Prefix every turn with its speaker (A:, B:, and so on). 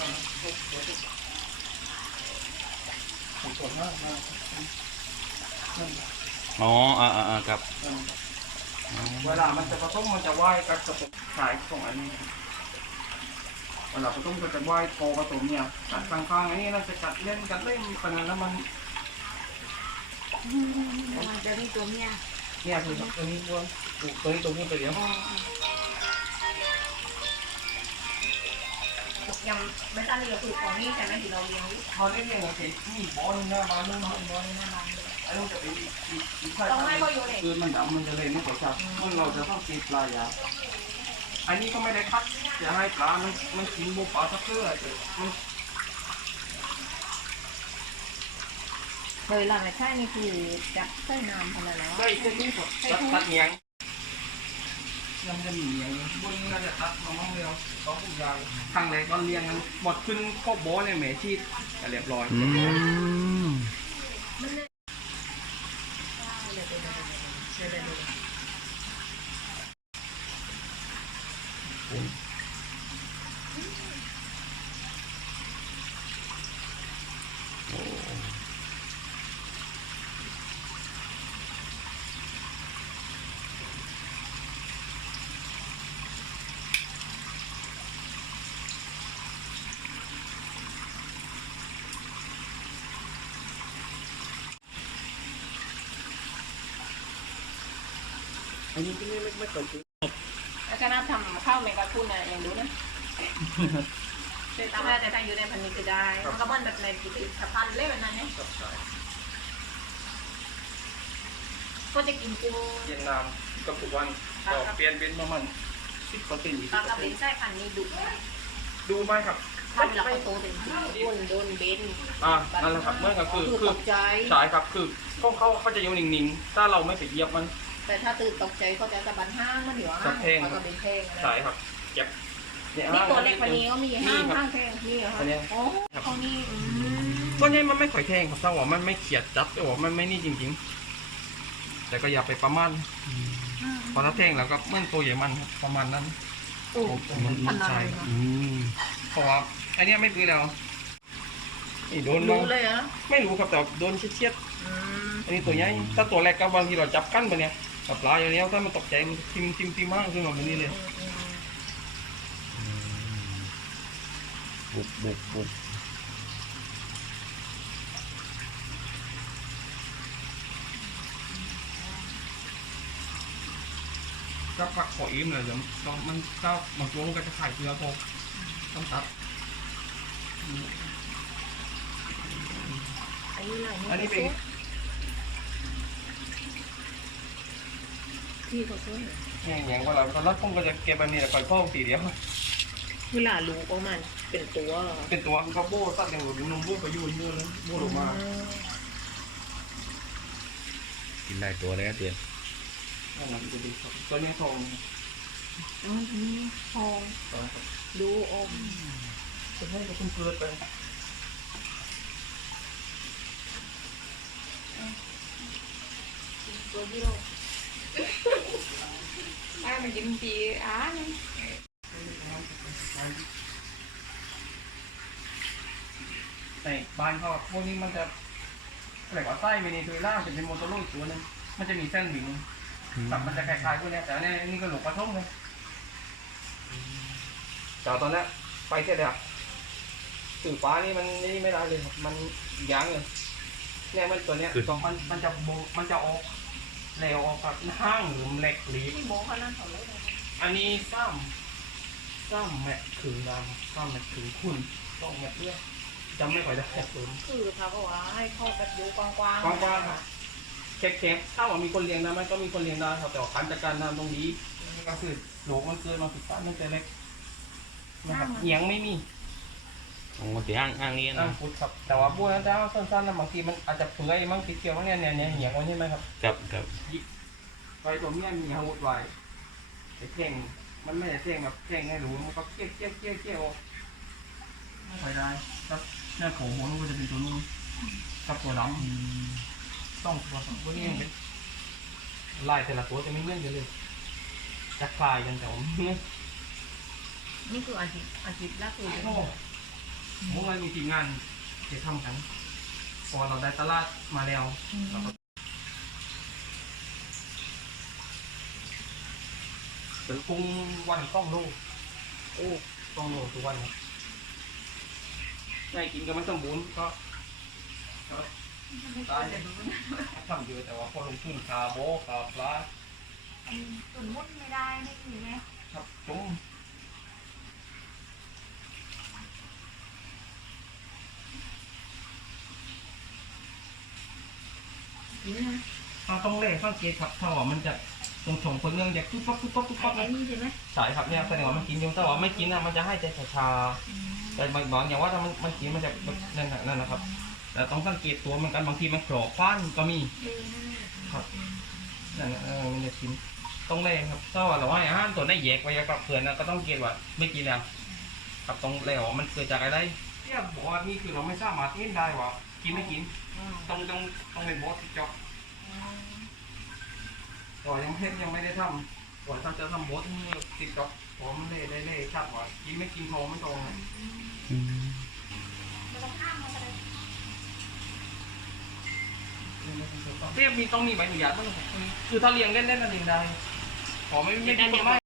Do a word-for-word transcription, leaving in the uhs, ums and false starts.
A: อ๋ออ่าอ่าครับ
B: เวลามันจะผสมมันจะว่ายกับกระปุกขายของอันนี้เวลาผสมก็จะว่ายโตผสมเนี่ยกัดข้างๆอันนี้เราจะกัดเล่นกัดเล่นขนาดแล้วมัน
C: มันจะมีตัวเมีย
B: เนี่ยคือตัวนี้ตัวตัวนี้ตัวนี้ตัวเดียว
C: ยังไม่ตันเลยคือของนี่แต่ไม่ถึงเราเลี้ยง
B: เขาเรียกยังไงที่บอลหน้าบ้านนู่นบอลบอลหน้าบ้านอันนู้นจะเป็นอีกอีกอีกต้องให้เขาอยู่เลยคือมันดำมันจะเลยไม่กดจับมันเราจะต้องตีปลายาอันนี้ก็ไม่ได้คัดจะให้ปลามันมันกินบุปผาสักเพื่อมัน
C: เลยหลังใช่นี่คือจับใส่น้ำขนาดไหน
B: ได้แค่นี้ครับตัดตัดเงี้ยงยังจะมีเงี้ยงบนน่าจะตัดมาบ้างเดียวสองอย่างทางไหนตอนเลี้ยงกันหมดขึ้นครบโบเลยแม่ชีดเรียบร้อย
A: อืม
B: อันนี้ที่ไม่ไม่ไม่เคยซื้อ
C: อาจารย์ทำข้าวเมกะทุนอะไรอย่างดูนะแต่ตามแรกแต่ถ้าอยู่ในพันนี้ก็ได้มันก็มันแบบในกิจสะพานเล่แบบนั้นเนี่ยก็จะกินกุ้ง
B: เย็นน้ำกับทุกวันก็เปลี่ยนเป็นประมาณสิบเปอร์เซ็นต์ยี่สิบ
C: ปลากระเบนใส่พันนี้ดุไหม
B: ดูไหมครับ
C: ถ้าเราโตเต็มที่โดนโดนเบน
B: อ่านั่นแหละครับเมื่อก็คือคือใช่ครับคือเขาเขาเขาจะอยู่นิ่งๆถ้าเราไม่ไปเหยียบมัน
C: แต่ถ้าตื่นตกใจเขาจะตะบันห้างมันอยู่ห้างเขาจะเป็นเพลง
B: ใช่ครับเจ็บ
C: นี่ตัวเล็กคนนี้ก็มีห้างห้างเพลงนี่เหรอคะอ๋อเขานี่
B: ส่วนใหญ่มันไม่ค่อยแทงครับถ้าว่ามันไม่เขียดจับแต่ว่ามันไม่นี่จริงๆแต่ก็อย่าไปประมาณพอถ้าแทงแล้วก็เมื่อตัวใหญ่มันประมาณนั้น
C: โอ้มันใช่
B: เพราะว่าอันนี้ไม่คือแล้วนี่โดน
C: รู้เลยอะ
B: ไม่รู้ครับแต่โดนเชียดอันนี้ตัวใหญ่ถ้าตัวแรกก็บางทีเราจับกั้นไปเนี่ยกับปลาอย่างนี้ถ้ามันตกใจมันทิมทิมทิมมากขึ้นมาแบบนี้เลย
A: บุกบุกบุก
B: ก็ผักขออิ่มเลยเดี๋ยวมันก็บางตัวมันก็จะขายเกลือพอต้องตัด
C: อันนี้อะไร
B: อันนี้เป็น
C: ที่เขาช่วย
B: อย่างอย่างว่าเราตอนแรกผมก็จะเก็บแบบนี้แต่ก่อนพ่อตีเดียว
C: เวลาลูกของมันเป็นตัว
B: เป็นตัวมันก็โบ้ตัดอย่างหลุดนมโบ้ไปยุ่ยเยอะเลยโบ้ออกมา
A: กินได้ตัวเลยเตือน
B: นั่นแหละจะดีตัวนี้ทอง
C: อ๋อนี่ทองดูอม
B: จะให้ก็ต้องเกลือไป
C: ตัวที่เราอ่ามันยิ้มปีอ่ะ
B: ในบ้านเขาพวกนี้มันจะอะไรกว่าไส้เวเนซุเอลาจะเป็นโมโตโร่อีกตัวนึงมันจะมีเส้นหวิงสับมันจะคล้ายๆพวกนี้แต่เนี่ยนี่ก็หลงปลาท่งเลยแต่ตอนนี้ไปเสร็จแล้วสื่อฟ้านี่มันนี่ไม่ได้เลยมันยั้งเลยเนี่ยมันตัวเนี้ยมันมันจะโบมันจะออกแนวออกแบบห้างหรือเหล็กหลี
C: ที่โบเขานั่นเขาเลย
B: อันนี้ซ้ำซ้ำแม็กถึงน้ำซ้ำแม็กถึงคุณต้องแม็กเลือดจำไม่ค่อยได้
C: คือเขาบอกว่าให้เข้าแบบดูกว้างๆก
B: ว้างๆครับแคบๆถ้าว่ามีคนเลี้ยงนะมันก็มีคนเลี้ยงได้ครับแต่การจัดการน้ำตรงนี้ก็คือโหลมันเกินมาผิดพลาดมันจะเล็กนะครับเอียงไม่มี
A: โอ้ตีห้างห้างนี้นะ
B: พุทธครับแต่ว่าพวกนั้นถ้าสั้นๆนะบางทีมันอาจจะเปื่อยมั่งติดเกี่ยวมั่งเนี่ยเนี่ยเนี่ยเหี่ยงไว้ใช่ไหมครับ
A: ครับครับ
B: ไว้ตัวเมียมีอาวุธไว้แต่เข่งมันไม่ได้เข่งแบบเข่งให้รู้มันก็เกี้ยเกี้ยเกี้ยเกี้ยไม่ค่อยได้ครับเนี่ยโขงหัวมันก็จะเป็นตัวนู้นกับตัวดำต้องตัวสองตัวนี้เป็นลายแต่ละตัวจะไม่เหมือนกันเลยจะคลายกันแต่ว่า
C: นี่คืออาชีพอาชีพแรกเลย
B: คเมื่อวานมีทีมงานจะทำกันพอเราได้ตลาดมาแล้วเราก็เป็นปรุงวันต้องโลโอ้ต้องโลทุกวันครับง่ายกินกับมันสมบูรณ์ก็ก็ตายทำเยอะแต่ว่าพอลงทุนคาร์โบคาร์ปลา
C: ตุ่นมุดไม่ได้ไม่มีไง
B: ครับจุ้มถ้าต้องเล่สังเกตครับถ้าว่ามันจะตรงชงคนเรื่องจะตุ๊บปั๊บตุ๊บปั๊บตุ๊บปั๊บ
C: ไอ้นี่ใช่ไหม
B: ใช่ครับเนี่ยแสดงว่ามันกินอยู่แต่ว่าไม่กินนะมันจะให้ใจชาๆแต่บางอย่างว่าถ้ามันมันกินมันจะนั่นนั่นนะครับแต่ต้องสังเกตตัวเหมือนกันบางทีมันโผล่คว้านก็มีครับนั่นเออมันจะกินต้องเล่ครับถ้าว่าเราให้อาหารตัวได้แยกไว้กับเพื่อนนะก็ต้องเกณฑ์ว่าไม่กินแล้วครับต้องเล่ว่ามันเกิดจากอะไรเนี่ยบอกว่านี่คือเราไม่สามารถเล่นได้ว่ากินไม่กินต้องต้องต้องเป็นบอสที่จอบก่อนยังไม่ยังไม่ได้ทำก่อนถ้าจะทำบอสนี่ติดจอบผมเล่ได้เล่ชัดว่ากินไม่กินโทไม่ตรง
A: อืม
C: ไม่ต้องห้ามมันเลย
B: เรียบมีต้องมีใบอนุญาตบ้างคือถ้าเลี้ยงเล่นเล่นนั่นเองได้ขอไม่ไม่กินต้นไม้